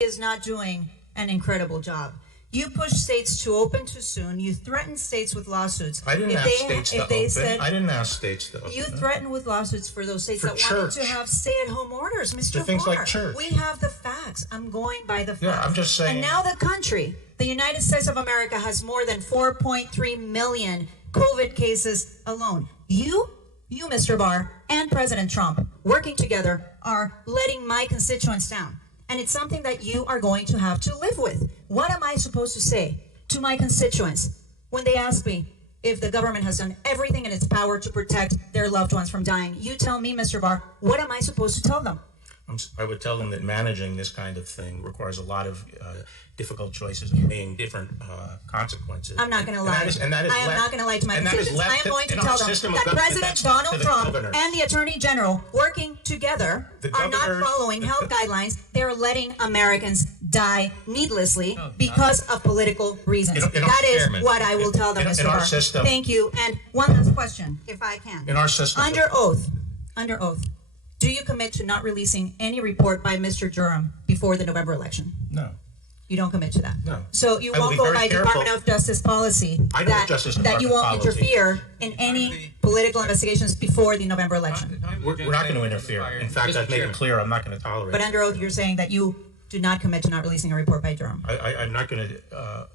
is not doing an incredible job. You push states to open too soon. You threaten states with lawsuits. I didn't ask states to open. I didn't ask states to open. You threatened with lawsuits for those states that wanted to have stay-at-home orders, Mr. For things Barr. like church. We have the facts. I'm going by the facts. Yeah, I'm just saying. And now the country, the United States of America, has more than 4.3 million COVID cases alone. You, Mr. Barr, and President Trump, working together, are letting my constituents down. And it's something that you are going to have to live with. What am I supposed to say to my constituents when they ask me if the government has done everything in its power to protect their loved ones from dying? You tell me, Mr. Barr, what am I supposed to tell them? I would tell them that managing this kind of thing requires a lot of difficult choices and weighing different consequences. I'm not going to lie. I am not going to lie to my constituents. I am going to tell them that President Donald Trump and the Attorney General, working together, are not following health guidelines. They're letting Americans die needlessly because of political reasons. That is what I will tell them, Mr. Barr. Thank you. And one last question, if I can. In our system. Under oath, do you commit to not releasing any report by Mr. Durham before the November election? No. You don't commit to that? No. So you won't go by Department of Justice policy that you won't interfere in any political investigations before the November election? We're not going to interfere. In fact, I've made it clear I'm not going to tolerate it. But under oath, you're saying that you do not commit to not releasing a report by Durham? I'm not going to...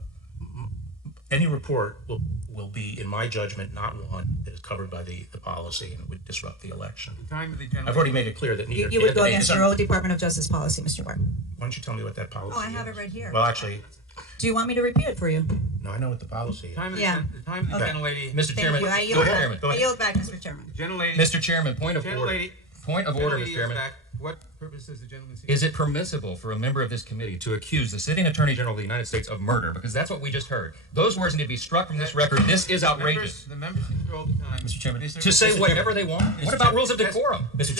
any report will be, in my judgment, not one that is covered by the policy and would disrupt the election. I've already made it clear that neither... You would go against your own Department of Justice policy, Mr. Barr. Why don't you tell me what that policy is? Oh, I have it right here. Well, actually... Do you want me to repeat it for you? No, I know what the policy is. Yeah. The time of the gentlelady... Mr. Chairman. Thank you. I yield back, Mr. Chairman. Mr. Chairman, point of order. Point of order, Mr. Chairman. What purpose does the gentleman see? Is it permissible for a member of this committee to accuse the sitting Attorney General of the United States of murder? Because that's what we just heard. Those words need to be struck from this record. This is outrageous. The members control the time. Mr. Chairman, to say whatever they want? What about rules of decorum? Mr.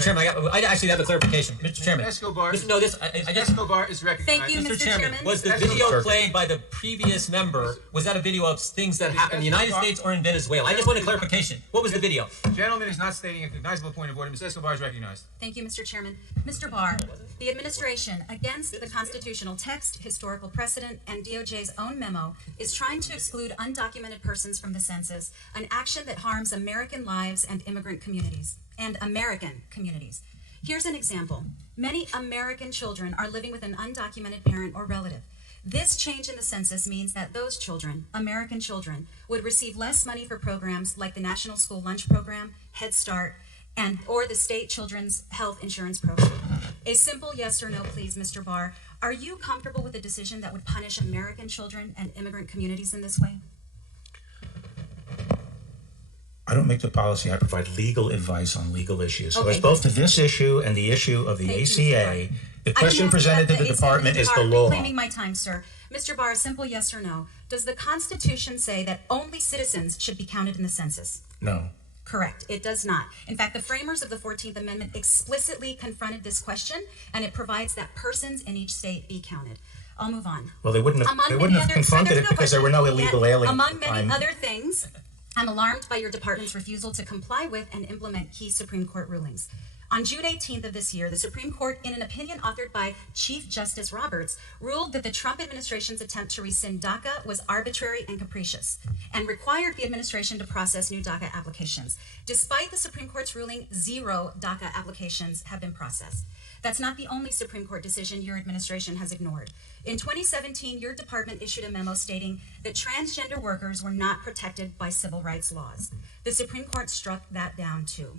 Chairman, I actually have a clarification. Mr. Chairman, Escobar is recognized. Thank you, Mr. Chairman. Was the video played by the previous member, was that a video of things that happened in the United States or in Venezuela? I just want a clarification. What was the video? The gentleman is not stating a cognizable point of order. Mr. Escobar is recognized. Thank you, Mr. Chairman. Mr. Barr, the administration, against the constitutional text, historical precedent, and DOJ's own memo, is trying to exclude undocumented persons from the census, an action that harms American lives and immigrant communities, and American communities. Here's an example. Many American children are living with an undocumented parent or relative. This change in the census means that those children, American children, would receive less money for programs like the National School Lunch Program, Head Start, or the State Children's Health Insurance Program. A simple yes or no, please, Mr. Barr. Are you comfortable with a decision that would punish American children and immigrant communities in this way? I don't make the policy. I provide legal advice on legal issues. So as both to this issue and the issue of the ACA, the question presented to the department is the law. Reclaiming my time, sir. Mr. Barr, a simple yes or no. Does the Constitution say that only citizens should be counted in the census? No. Correct. It does not. In fact, the framers of the 14th Amendment explicitly confronted this question, and it provides that persons in each state be counted. I'll move on. Well, they wouldn't have confronted it because there were no illegal aliens. Among many other things, I'm alarmed by your department's refusal to comply with and implement key Supreme Court rulings. On June 18th of this year, the Supreme Court, in an opinion authored by Chief Justice Roberts, ruled that the Trump administration's attempt to rescind DACA was arbitrary and capricious, and required the administration to process new DACA applications. Despite the Supreme Court's ruling, 0 DACA applications have been processed. That's not the only Supreme Court decision your administration has ignored. In 2017, your department issued a memo stating that transgender workers were not protected by civil rights laws. The Supreme Court struck that down too.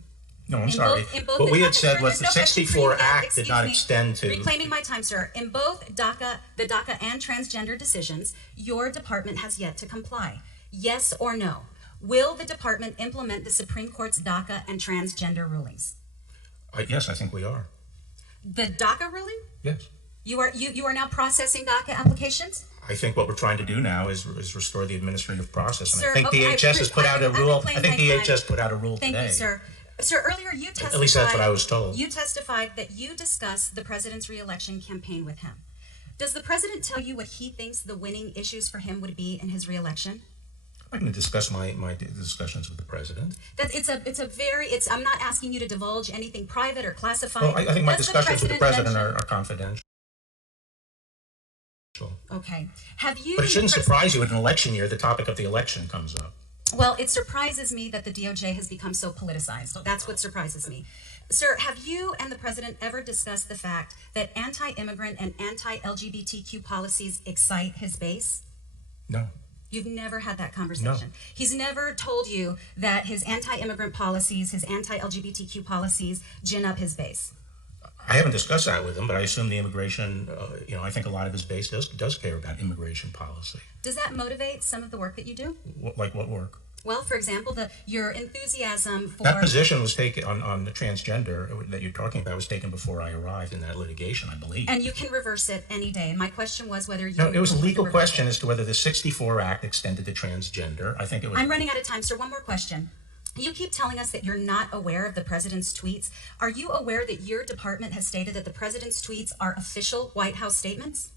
No, I'm sorry. What we had said was the 64 Act did not extend to... Reclaiming my time, sir. In both DACA, the DACA and transgender decisions, your department has yet to comply. Yes or no? Will the department implement the Supreme Court's DACA and transgender rulings? Yes, I think we are. The DACA ruling? Yes. You are now processing DACA applications? I think what we're trying to do now is restore the administrative process. And Sir, I think DHS has put out a rule. I think DHS put out a rule today. Thank you, sir. Sir, earlier you testified... At least that's what I was told. You testified that you discussed the president's re-election campaign with him. Does the president tell you what he thinks the winning issues for him would be in his re-election? I'm going to discuss my discussions with the president. I'm not asking you to divulge anything private or classified. Well, I think my discussions with the president are confidential. Okay. Have you? But it shouldn't surprise you in an election year, the topic of the election comes up. Well, it surprises me that the DOJ has become so politicized. That's what surprises me. Sir, have you and the president ever discussed the fact that anti-immigrant and anti-LGBTQ policies excite his base? No. You've never had that conversation. No. He's never told you that his anti-immigrant policies, his anti-LGBTQ policies gin up his base. I haven't discussed that with him, but I assume the immigration, I think a lot of his base does care about immigration policy. Does that motivate some of the work that you do? Like what work? Well, for example, your enthusiasm for... That position was taken on the transgender that you're talking about was taken before I arrived in that litigation, I believe. And you can reverse it any day. And my question was whether you... No, it was a legal reverse question it. as to whether the 64 Act extended to transgender. I think it was... I'm running out of time, sir. One more question. You keep telling us that you're not aware of the president's tweets. Are you aware that your department has stated that the president's tweets are official White House statements?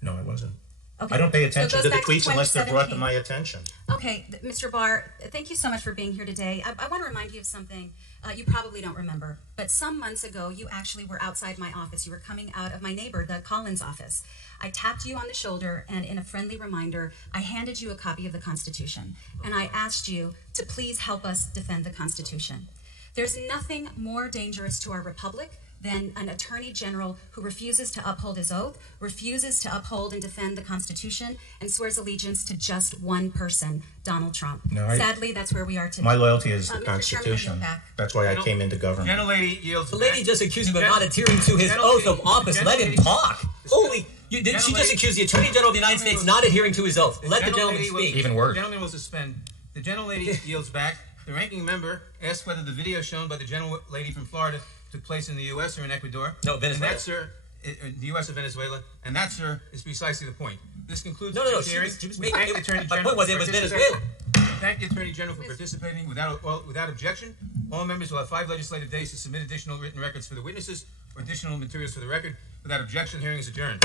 No, I wasn't. Okay. I don't pay So it attention goes to the back tweets unless they're brought to 2017. my attention. Okay, Mr. Barr, thank you so much for being here today. I want to remind you of something you probably don't remember, but some months ago, you actually were outside my office. You were coming out of my neighbor, the Collins office. I tapped you on the shoulder, and in a friendly reminder, I handed you a copy of the Constitution, and I asked you to please help us defend the Constitution. There's nothing more dangerous to our republic than an attorney general who refuses to uphold his oath, refuses to uphold and defend the Constitution, and swears allegiance to just one person, Donald Trump. No, Sadly, that's where we are today. My loyalty is the Mr. Chairman, I Constitution. yield back. That's why I came into government. Gentlelady yields The back. lady just accused him of not adhering to his oath of office. Let him talk. Holy, didn't she just accuse the Attorney General of the United States not adhering to his oath? Let the gentleman speak. Even worse. The gentleman will suspend. The gentlelady yields back. The ranking member asks whether the video shown by the gentlelady from Florida took place in the U.S. or in Ecuador. No, Venezuela. And that, sir, the U.S. or Venezuela. And that, sir, is precisely the point. This concludes No, the she hearing. was We making thank the Attorney my General point was for it was participating. Venezuela. Thank the Attorney General for participating without objection. All members will have 5 legislative days to submit additional written records for the witnesses or additional materials for the record. Without objection, the hearing is adjourned.